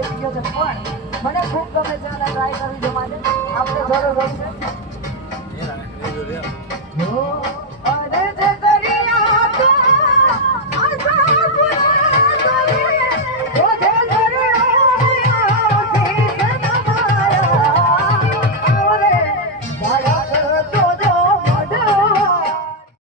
બેસી ગયો છે પણ મને ખૂબ ગમે છે અને ટ્રાય કરવી છે માટે આપણે જરૂર ગમશે